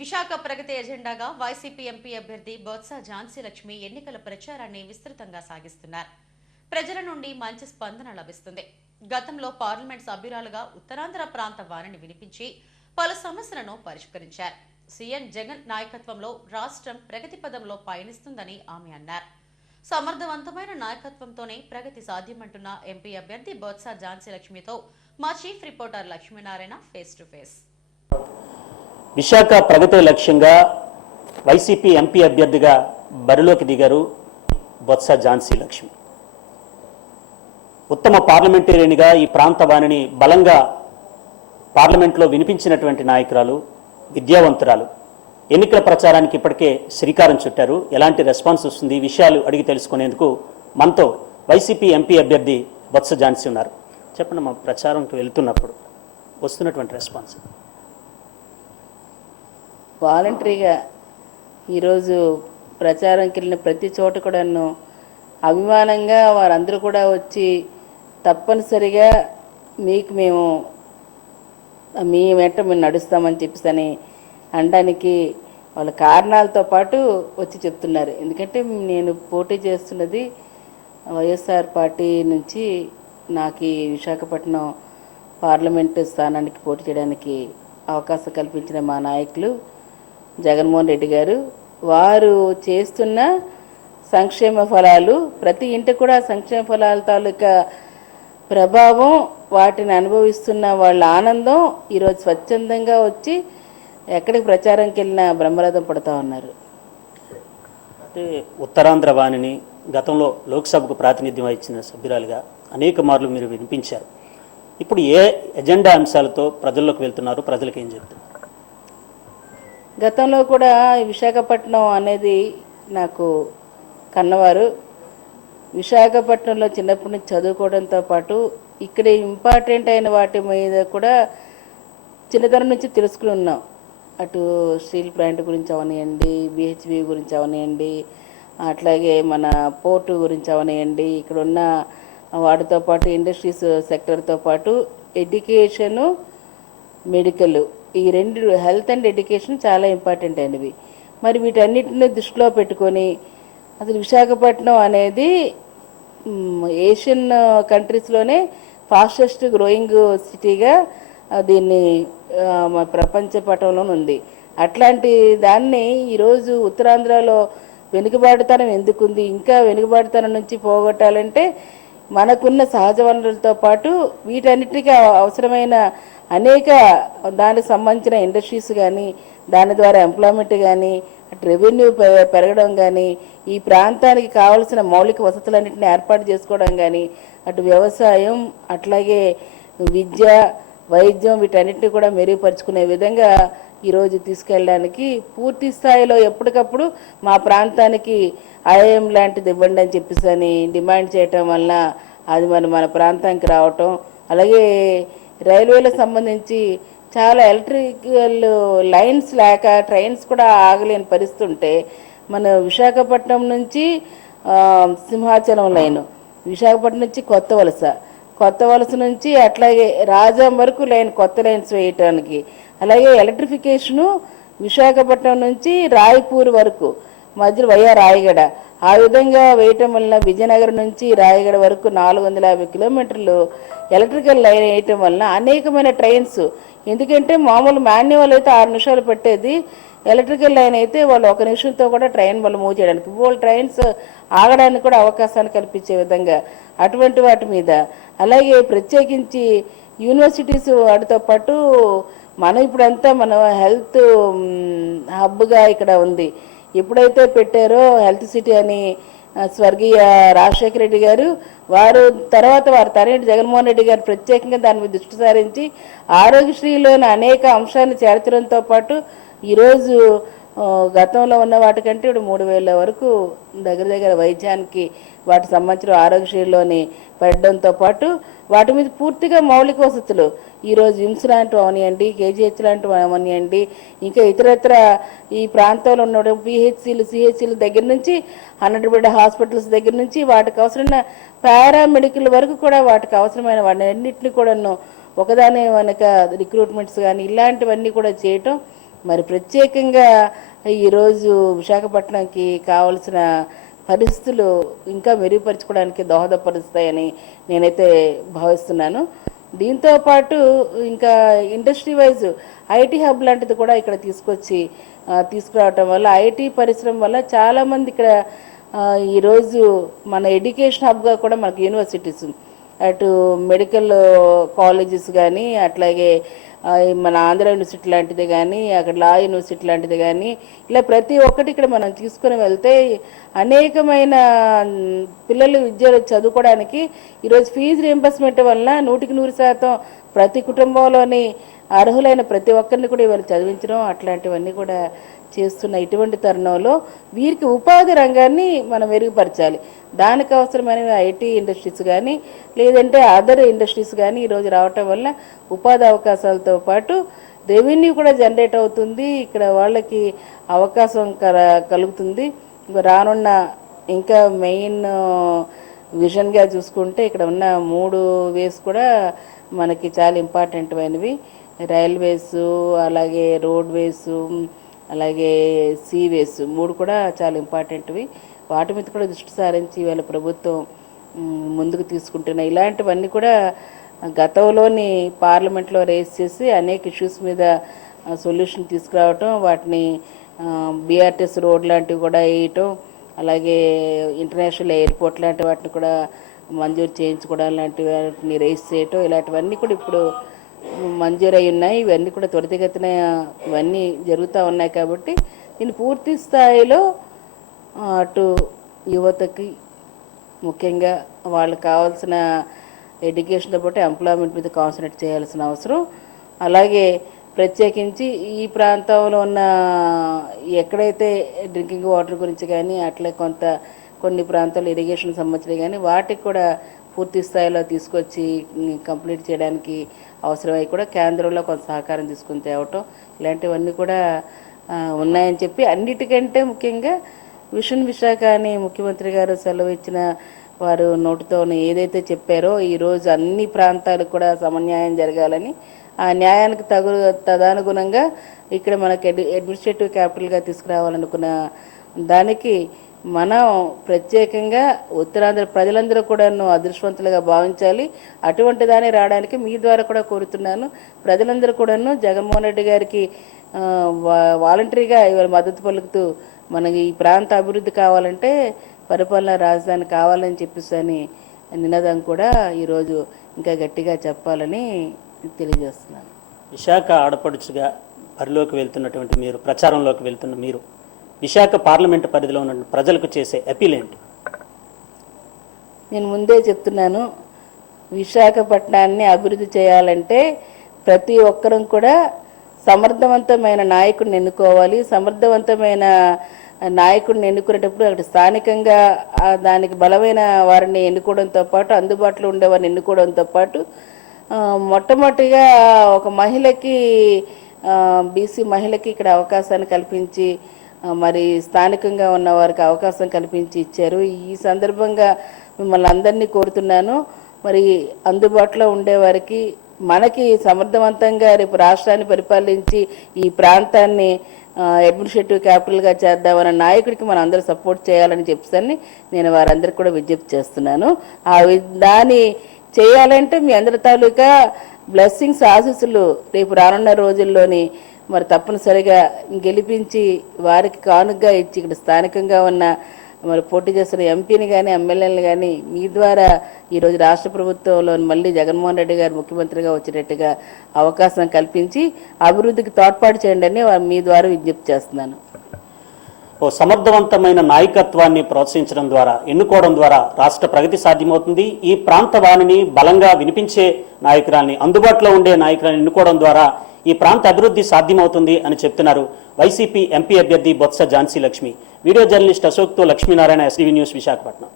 విశాఖ ప్రగతి ఎజెండాగా YCP MP అభ్యర్థి బొత్స ఝాన్సీ లక్ష్మి ఎన్నికల ప్రచారాన్ని విస్తృతంగా సాగిస్తున్నారు. ప్రజల నుండి మంచి స్పందన లభిస్తుంది. గతంలో పార్లమెంట్ సభ్యురాలుగా ఉత్తరాంధ్ర ప్రాంత వారిని వినిపించి పలు సమస్యలను పరిష్కరించారు. సీఎం జగన్ నాయకత్వంలో రాష్ట్రం ప్రగతి పదంలో పయనిస్తుందని ఆమె అన్నారు. సమర్థవంతమైన నాయకత్వంతోనే ప్రగతి సాధ్యమంటున్న ఎంపీ అభ్యర్థి బొత్స ఝాన్సీ లక్ష్మితో మా chief reporter Lakshminarayana face to face. Visakha ప్రగతి లక్ష్యంగా వైసీపీ ఎంపీ అభ్యర్థిగా బరిలోకి దిగారు బొత్స ఝాన్సీ లక్ష్మి. ఉత్తమ పార్లమెంటేరియన్గా ఈ ప్రాంత వాణిని బలంగా పార్లమెంట్లో వినిపించినటువంటి నాయకురాలు విద్యావంతురాలు. ఎన్నికల ప్రచారానికి ఇప్పటికే శ్రీకారం చుట్టారు. ఎలాంటి రెస్పాన్స్ వస్తుంది? విషయాలు అడిగి తెలుసుకునేందుకు మనతో వైసీపీ ఎంపీ అభ్యర్థి బొత్స ఝాన్సీ ఉన్నారు. చెప్పండి మా ప్రచారంకి వెళ్తున్నప్పుడు వస్తున్నటువంటి రెస్పాన్స్? వాలంటరీగా ఈరోజు ప్రచారంకి వెళ్ళిన ప్రతి చోట కూడాను అభిమానంగా వారందరూ కూడా వచ్చి తప్పనిసరిగా మీకు మేము మీ వెంట మేము నడుస్తామని చెప్పేసి అనడానికి వాళ్ళ కారణాలతో పాటు వచ్చి చెప్తున్నారు. ఎందుకంటే నేను పోటీ చేస్తున్నది వైఎస్ఆర్ పార్టీ నుంచి నాకు ఈ విశాఖపట్నం పార్లమెంటు స్థానానికి పోటీ చేయడానికి అవకాశం కల్పించిన మా నాయకులు జగన్మోహన్ రెడ్డి గారు. వారు చేస్తున్న సంక్షేమ ఫలాలు ప్రతి ఇంటి కూడా సంక్షేమ ఫలాల తాలూకా ప్రభావం వాటిని అనుభవిస్తున్న వాళ్ళ ఆనందం ఈరోజు స్వచ్ఛందంగా వచ్చి ఎక్కడికి ప్రచారంకి వెళ్ళినా బ్రహ్మరథం పడుతూ ఉన్నారు. అంటే ఉత్తరాంధ్ర వాణిని గతంలో లోక్సభకు ప్రాతినిధ్యం ఇచ్చిన సభ్యురాలుగా అనేక మార్లు మీరు వినిపించారు. ఇప్పుడు ఏ ఎజెండా అంశాలతో ప్రజల్లోకి వెళ్తున్నారు? ప్రజలకు ఏం చెప్తున్నారు గతంలో కూడా విశాఖపట్నం అనేది నాకు కన్నవారు. విశాఖపట్నంలో చిన్నప్పటి నుంచి చదువుకోవడంతో పాటు ఇక్కడ ఇంపార్టెంట్ అయిన వాటి మీద కూడా చిన్నతనం నుంచి తెలుసుకుని ఉన్నాం. అటు స్టీల్ ప్లాంట్ గురించి అవనియండి బిహెచ్బి గురించి అవనియండి అట్లాగే మన పోర్టు గురించి అవనియండి ఇక్కడ ఉన్న వాటితో పాటు ఇండస్ట్రీస్ సెక్టర్తో పాటు ఎడ్యుకేషను మెడికల్ ఈ రెండు హెల్త్ అండ్ ఎడ్యుకేషన్ చాలా ఇంపార్టెంట్ అండి మరి వీటన్నిటిని దృష్టిలో పెట్టుకొని అసలు విశాఖపట్నం అనేది ఏషియన్ కంట్రీస్లోనే ఫాస్టెస్ట్ గ్రోయింగ్ సిటీగా దీన్ని ప్రపంచ పటంలో ఉంది. అట్లాంటి దాన్ని ఈరోజు ఉత్తరాంధ్రలో వెనుకబాటుతనం ఎందుకుంది? ఇంకా వెనుకబాటుతనం నుంచి పోగొట్టాలంటే మనకున్న సహజ వనరులతో పాటు వీటన్నిటికీ అవసరమైన అనేక దానికి సంబంధించిన ఇండస్ట్రీస్ కానీ దాని ద్వారా ఎంప్లాయ్మెంట్ కానీ అటు రెవెన్యూ పె- పెరగడం కానీ ఈ ప్రాంతానికి కావలసిన మౌలిక వసతులన్నింటినీ ఏర్పాటు చేసుకోవడం కానీ అటు వ్యవసాయం అట్లాగే విద్య వైద్యం వీటన్నిటిని కూడా మెరుగుపరుచుకునే విధంగా ఈరోజు తీసుకెళ్ళడానికి పూర్తి స్థాయిలో ఎప్పటికప్పుడు మా ప్రాంతానికి ఐఎం లాంటిది ఇవ్వండి అని చెప్పేసి అని డిమాండ్ చేయటం వల్ల అది మన మన ప్రాంతానికి రావటం అలాగే రైల్వేలకు సంబంధించి చాలా ఎలక్ట్రికల్ లైన్స్ లేక ట్రైన్స్ కూడా ఆగలేని పరిస్థితి ఉంటే మన విశాఖపట్నం నుంచి సింహాచలం లైన్ విశాఖపట్నం నుంచి కొత్త వలస కొత్త వలస నుంచి అట్లాగే రాజాం వరకు లైన్ కొత్త లైన్స్ వేయటానికి. అలాగే ఎలక్ట్రిఫికేషను విశాఖపట్నం నుంచి రాయపూర్ వరకు. మధ్యలో వయ రాయగడ. ఆ విధంగా వేయటం వలన విజయనగరం నుంచి రాయగడ వరకు నాలుగు వందల యాభై కిలోమీటర్లు ఎలక్ట్రికల్ లైన్ వేయటం వలన అనేకమైన ట్రైన్స్. ఎందుకంటే మామూలు మాన్యువల్ అయితే ఆరు నిమిషాలు పెట్టేది. ఎలక్ట్రికల్ లైన్ అయితే వాళ్ళు ఒక నిమిషంతో కూడా ట్రైన్ వాళ్ళు మూవ్ చేయడానికి. వాళ్ళు ట్రైన్స్ ఆగడానికి కూడా అవకాశాన్ని కల్పించే విధంగా అటువంటి వాటి మీద. అలాగే ప్రత్యేకించి యూనివర్సిటీస్ వాటితో పాటు మనం ఇప్పుడంతా మన హెల్త్ హబ్గా ఇక్కడ ఉంది. ఎప్పుడైతే పెట్టారో హెల్త్ సిటీ అని స్వర్గీయ రాజశేఖర రెడ్డి గారు వారు తర్వాత వారు తనయుడు జగన్మోహన్ రెడ్డి గారు ప్రత్యేకంగా దాని మీద దృష్టి సారించి ఆరోగ్యశ్రీలోని అనేక అంశాలను చేర్చడంతో పాటు ఈరోజు గతంలో ఉన్న వాటికంటే ఇప్పుడు మూడు వేల వరకు దగ్గర దగ్గర వైద్యానికి వాటి సంబంధించిన ఆరోగ్యశ్రీలోని పెట్టడంతో పాటు వాటి మీద పూర్తిగా మౌలిక వసతులు. ఈరోజు విమ్స్ లాంటివి అవనియండి కేజీహెచ్ లాంటివి అవనియండి ఇంకా ఇతరత్ర ఈ ప్రాంతంలో ఉన్న పిహెచ్సిలు సిహెచ్సిల దగ్గర నుంచి హండ్రెడ్ బెడ్ హాస్పిటల్స్ దగ్గర నుంచి వాటికి అవసరమైన పారామెడికల్ వరకు కూడా వాటికి అవసరమైన వాటిని అన్నింటినీ కూడాను ఒకదాని వెనక రిక్రూట్మెంట్స్ కానీ ఇలాంటివన్నీ కూడా చేయటం. మరి ప్రత్యేకంగా ఈరోజు విశాఖపట్నంకి కావలసిన పరిస్థితులు ఇంకా మెరుగుపరచుకోవడానికి దోహదపరుస్తాయని నేనైతే భావిస్తున్నాను. దీంతో పాటు ఇంకా ఇండస్ట్రీ వైజ్ ఐటీ హబ్ లాంటిది కూడా ఇక్కడ తీసుకొచ్చి తీసుకురావటం వల్ల ఐటీ పరిశ్రమ వల్ల చాలామంది ఇక్కడ ఈరోజు మన ఎడ్యుకేషన్ హబ్గా కూడా మనకు యూనివర్సిటీస్ అటు మెడికల్ కాలేజెస్ కానీ అట్లాగే మన ఆంధ్ర యూనివర్సిటీ లాంటిది కానీ అక్కడ లా యూనివర్సిటీ లాంటిది కానీ ఇలా ప్రతి ఒక్కటి ఇక్కడ మనం తీసుకుని వెళ్తే అనేకమైన పిల్లలు విద్యలు చదువుకోవడానికి ఈరోజు ఫీజు రీంబర్స్మెంట్ వల్ల నూటికి నూరు శాతం ప్రతి కుటుంబంలోని అర్హులైన ప్రతి ఒక్కరిని కూడా ఇవాళ చదివించడం అట్లాంటివన్నీ కూడా చేస్తున్న ఇటువంటి తరుణంలో వీరికి ఉపాధి రంగాన్ని మనం మెరుగుపరచాలి. దానికి అవసరమైన ఐటీ ఇండస్ట్రీస్ కానీ లేదంటే అదర్ ఇండస్ట్రీస్ కానీ ఈరోజు రావటం వల్ల ఉపాధి అవకాశాలతో పాటు రెవెన్యూ కూడా జనరేట్ అవుతుంది. ఇక్కడ వాళ్ళకి అవకాశం కల- కలుగుతుంది. రానున్న ఇంకా మెయిన్ విజన్గా చూసుకుంటే ఇక్కడ ఉన్న మూడు వేస్ కూడా మనకి చాలా ఇంపార్టెంట్ అయినవి. రైల్వేస్ అలాగే రోడ్వేస్ అలాగే సీవేస్ మూడు కూడా చాలా ఇంపార్టెంట్వి. వాటి మీద కూడా దృష్టి సారించి ఇవాళ ప్రభుత్వం ముందుకు తీసుకుంటున్నాయి ఇలాంటివన్నీ కూడా గతంలోని పార్లమెంట్లో రేస్ చేసి అనేక ఇష్యూస్ మీద సొల్యూషన్ తీసుకురావటం వాటిని బీఆర్టీఎస్ రోడ్ లాంటివి కూడా వేయటం అలాగే ఇంటర్నేషనల్ ఎయిర్పోర్ట్ లాంటి వాటిని కూడా మంజూరు చేయించుకోవడం లాంటి వాటిని రేస్ చేయటం ఇలాంటివన్నీ కూడా ఇప్పుడు మంజూరై అయి ఉన్నాయి ఇవన్నీ కూడా త్వరితగతిన ఇవన్నీ జరుగుతూ ఉన్నాయి కాబట్టి దీన్ని పూర్తి స్థాయిలో అటు యువతకి ముఖ్యంగా వాళ్ళకి కావాల్సిన ఎడ్యుకేషన్తో పాటు ఎంప్లాయ్మెంట్ మీద కాన్సన్ట్రేట్ చేయాల్సిన అవసరం. అలాగే ప్రత్యేకించి ఈ ప్రాంతంలో ఉన్న ఎక్కడైతే డ్రింకింగ్ వాటర్ గురించి కానీ అట్లే కొంత కొన్ని ప్రాంతాల్లో ఇరిగేషన్ సంబంధించినవి కానీ వాటికి కూడా పూర్తి స్థాయిలో తీసుకొచ్చి కంప్లీట్ చేయడానికి అవసరమై కూడా కేంద్రంలో కొంత సహకారం తీసుకుని తేవటం ఇలాంటివన్నీ కూడా ఉన్నాయని చెప్పి అన్నిటికంటే ముఖ్యంగా విషన్ విశాఖ అని ముఖ్యమంత్రి గారు సెలవు ఇచ్చిన వారు నోటితో ఏదైతే చెప్పారో ఈరోజు అన్ని ప్రాంతాలకు కూడా సమన్యాయం జరగాలని ఆ న్యాయానికి తగు తదానుగుణంగా ఇక్కడ మనకి అడ్మినిస్ట్రేటివ్ క్యాపిటల్గా తీసుకురావాలనుకున్న దానికి మనం ప్రత్యేకంగా ఉత్తరాంధ్ర ప్రజలందరూ కూడాను అదృష్టవంతులుగా భావించాలి. అటువంటి దాన్ని రావడానికి మీ ద్వారా కూడా కోరుతున్నాను. ప్రజలందరూ కూడాను జగన్మోహన్ రెడ్డి గారికి వాలంటరీగా ఇవాళ మద్దతు పలుకుతూ మనకి ఈ ప్రాంత అభివృద్ధి కావాలంటే పరిపాలన రాజధాని కావాలని చెప్పేసి అని నినాదం కూడా ఈరోజు ఇంకా గట్టిగా చెప్పాలని తెలియజేస్తున్నాను. విశాఖ ఆడపడుచుగా పరిలోకి వెళ్తున్నటువంటి మీరు ప్రచారంలోకి వెళ్తున్న మీరు విశాఖ పార్లమెంట్ పరిధిలో ఉన్న ప్రజలకు చేసే అపీల్ ఏంటి? నేను ముందే చెప్తున్నాను విశాఖపట్నాన్ని అభివృద్ధి చేయాలంటే ప్రతి ఒక్కరం కూడా సమర్థవంతమైన నాయకుడిని ఎన్నుకోవాలి. సమర్థవంతమైన నాయకుడిని ఎన్నుకునేటప్పుడు అక్కడ స్థానికంగా దానికి బలమైన వారిని ఎన్నుకోవడంతో పాటు అందుబాటులో ఉండేవారిని ఎన్నుకోవడంతో పాటు మొట్టమొదటిగా ఒక మహిళకి బీసీ మహిళకి ఇక్కడ అవకాశాన్ని కల్పించి మరి స్థానికంగా ఉన్న వారికి అవకాశం కల్పించి ఇచ్చారు. ఈ సందర్భంగా మిమ్మల్ని అందరినీ కోరుతున్నాను. మరి అందుబాటులో ఉండేవారికి మనకి సమర్థవంతంగా రేపు రాష్ట్రాన్ని పరిపాలించి ఈ ప్రాంతాన్ని అడ్మినిస్ట్రేటివ్ క్యాపిటల్గా చేద్దామన్న నాయకుడికి మనం అందరూ సపోర్ట్ చేయాలని చెప్పని నేను వారందరికీ కూడా విజ్ఞప్తి చేస్తున్నాను. ఆ వి- చేయాలంటే మీ అందరి తాలూకా బ్లెస్సింగ్స్ ఆశీస్సులు రేపు రానున్న రోజుల్లోని మరి తప్పనిసరిగా గెలిపించి వారికి కానుగ్గా ఇచ్చి ఇక్కడ స్థానికంగా ఉన్న మరి పోటీ చేస్తున్న ఎంపీని కానీ ఎమ్మెల్యేని కానీ మీ ద్వారా ఈరోజు రాష్ట్ర ప్రభుత్వంలో మళ్ళీ జగన్మోహన్ రెడ్డి గారు ముఖ్యమంత్రిగా వచ్చేటట్టుగా అవకాశం కల్పించి అభివృద్ధికి తోడ్పాటు చేయండి అని మీ ద్వారా విజ్ఞప్తి చేస్తున్నాను. ఓ సమర్థవంతమైన నాయకత్వాన్ని ప్రోత్సహించడం ద్వారా ఎన్నుకోవడం ద్వారా రాష్ట్ర ప్రగతి సాధ్యమవుతుంది. ఈ ప్రాంత వాణిని బలంగా వినిపించే నాయకురాల్ని అందుబాటులో ఉండే నాయకురాల్ని ఎన్నుకోవడం ద్వారా ఈ ప్రాంత అభివృద్ధి సాధ్యమవుతుంది అని చెప్తున్నారు వైసీపీ ఎంపీ అభ్యర్థి బొత్స ఝాన్సీ లక్ష్మి. వీడియో జర్నలిస్ట్ అశోక్తో లక్ష్మీనారాయణ ఎస్టీవీ న్యూస్ విశాఖపట్నం.